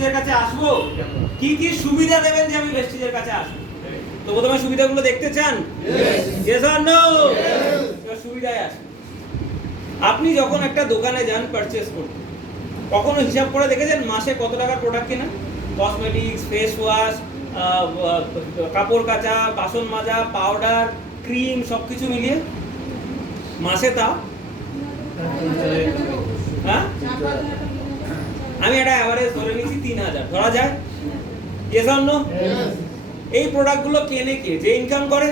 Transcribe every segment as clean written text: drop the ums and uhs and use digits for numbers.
ভেস্টিজের কাছে আসবো? কি কি সুবিধা দেবেন যে আমি ভেস্টিজের কাছে আসবো? তো প্রথমে সুবিধাগুলো দেখতে চান? Yes or no? সুবিধায় আসুন। আপনি যখন একটা দোকানে যান পারচেজ করতে, কখনো হিসাব করে দেখেছেন মাসে কত টাকার প্রোডাক্ট কেনা? কসমেটিক্স, ফেস ওয়াশ, কাপড় কাচা, বাসন মাজা, পাউডার, ক্রিম, সবকিছু মিলিয়ে মাসে তাও হ্যাঁ আমি একটা অ্যাভারেজ ধরে নিয়েছি 3000 ধরা যায়। Yes or no? এই প্রোডাক্টগুলো কেনে কে? যে ইনকাম করে,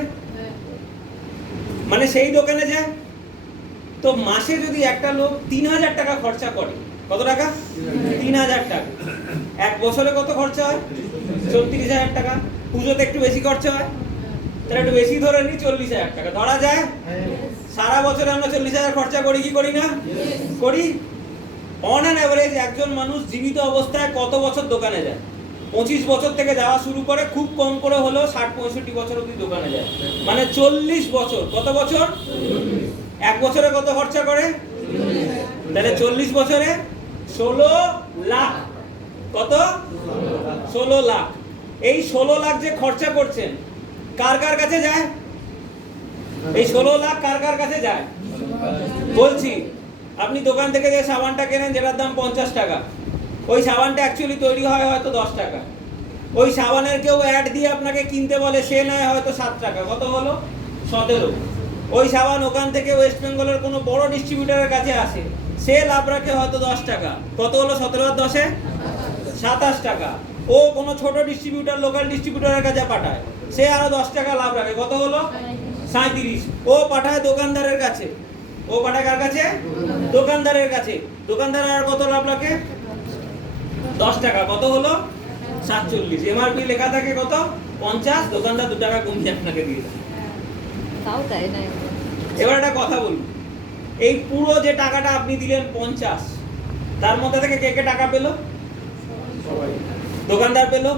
মানে সেই দোকানে যায়। তো মাসে যদি একটা লোক 3000 টাকা খরচা করে, কত টাকা? 3000 টাকা। এক বছরে কত খরচা হয়? 34000 টাকা। পুজোতে একটু বেশি খরচা হয়, তাহলে একটু বেশি ধরে নি 40000 টাকা ধরা যায়। সারা বছরে আমরা 40000 খরচা করি কি করি না? করি। অন অ্যান অ্যাভারেজ একজন মানুষ জীবিত অবস্থায় কত বছর দোকানে যায়? 25 বছর থেকে যাওয়া শুরু করে, খুব কম করে হলেও 60-65 বছর অবধি দোকানে যায়, মানে 40 বছর। কত বছর? এক বছরে কত খরচা করে? তাহলে 40 বছরে 16 লাখ। কত? 16 লাখ। এই 16 লাখ যে খরচা করছেন, কার কার কাছে যায়? এই 16 লাখ কার কার কাছে যায় বলছি। আপনি দোকান থেকে যে সাবানটা কেনেন, যেটার দাম 50 টাকা, ওই সাবানটা অ্যাকচুয়ালি তৈরি হয় হয়তো 10 টাকা। ওই সাবানের কেউ অ্যাড দিয়ে আপনাকে কিনতে বলে, সে নেয় হয়তো 7 টাকা। কত হলো? 17। ওই সাবান ওখান থেকে ওয়েস্ট বেঙ্গলের কোনো বড় ডিস্ট্রিবিউটারের কাছে আসে, সে লাভ রাখে হয়তো 10 টাকা। কত হলো? 17 আর 10-এ 27 টাকা। ও কোনো ছোট ডিস্ট্রিবিউটার, লোকাল ডিস্ট্রিবিউটারের কাছে পাঠায়, সে আরো 10 টাকা লাভ রাখে। কত হলো? 37। ও পাঠায় দোকানদারের কাছে। ও পাঠায় কার কাছে? দোকানদারের কাছে। দোকানদার আর কত লাভ রাখে? 10 টাকা। কত হলো? 47। এমআরপি লেখা থাকে কত? 50। দোকানদার 2 টাকা কমিয়ে আপনাকে দিয়ে দেয়। তাও তাই না? এবার একটা কথা বলুন, এই পুরো যে টাকাটা আপনি দিলেন 50, তার মধ্যে থেকে কে কে টাকা পেলো? দোকানদার পেলো,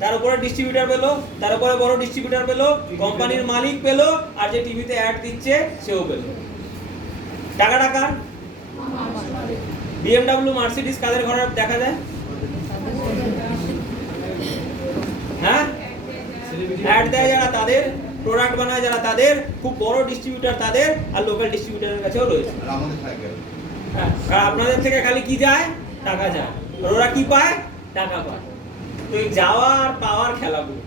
তার উপরে ডিস্ট্রিবিউটার পেলো, তার উপরে বড় ডিস্ট্রিবিউটার পেলো, কোম্পানির মালিক পেলো, আর যে টিভিতে অ্যাড দিচ্ছে সেও পেলো। টাকাটা কার? BMW, মার্সিডিজ কাদের ঘরে দেখা যায়? হ্যাঁ, অ্যাড দেয় যারা তাদের, প্রোডাক্ট বানায় যারা তাদের, খুব বড় ডিস্ট্রিবিউটার তাদের, আর লোকাল ডিস্ট্রিবিউটারের কাছেও রয়েছে। হ্যাঁ, আর আপনাদের থেকে খালি কি যায়? টাকা যায়। আর ওরা কি পায়? টাকা পায়। তো এই যাওয়া আর পাওয়ার খেলাগুলো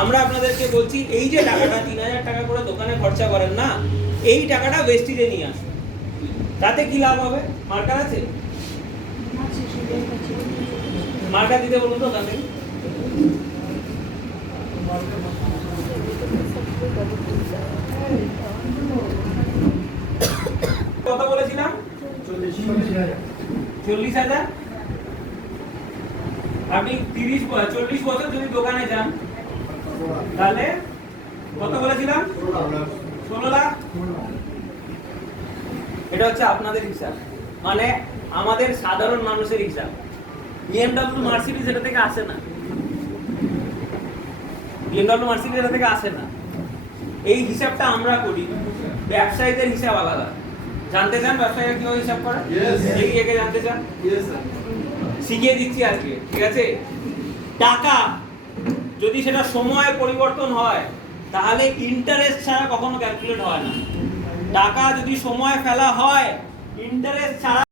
আমরা আপনাদেরকে বলছি, এই যে টাকাটা 3000 টাকা করে দোকানে খরচা করেন না, এই টাকাটা ওয়েস্টিজে নিয়ে আসুন। তাতে কি লাভ হবে? মার্কার আছে? মার্কার দিতে বলুন তো ওখান থেকে। কত বলেছিলাম? 40,000। আপনি 40 বছর যদি দোকানে যান, তাহলে কত বলেছিলাম? 16 লাখ। এটা হচ্ছে আপনাদের হিসাব, মানে আমাদের সাধারণ মানুষের হিসাব। BMW, মার্সিডিজ এটা থেকে আসে না। BMW, মার্সিডিজ এটা থেকে আসে না। এই হিসাবটা আমরা করি, ব্যবসায়ীদের হিসাব আলাদা। জানতে চান ব্যবসায়ীরা কিভাবে হিসাব করে? একে জানতে চান? শিখিয়ে দিচ্ছি আজকে, ঠিক আছে? টাকা যদি সেটা সময়ে পরিবর্তন হয়, তাহলে ইন্টারেস্ট ছাড়া কখনো ক্যালকুলেট হয় না। টাকা যদি সময় ফেলা হয়, ইন্টারেস্ট ছাড়া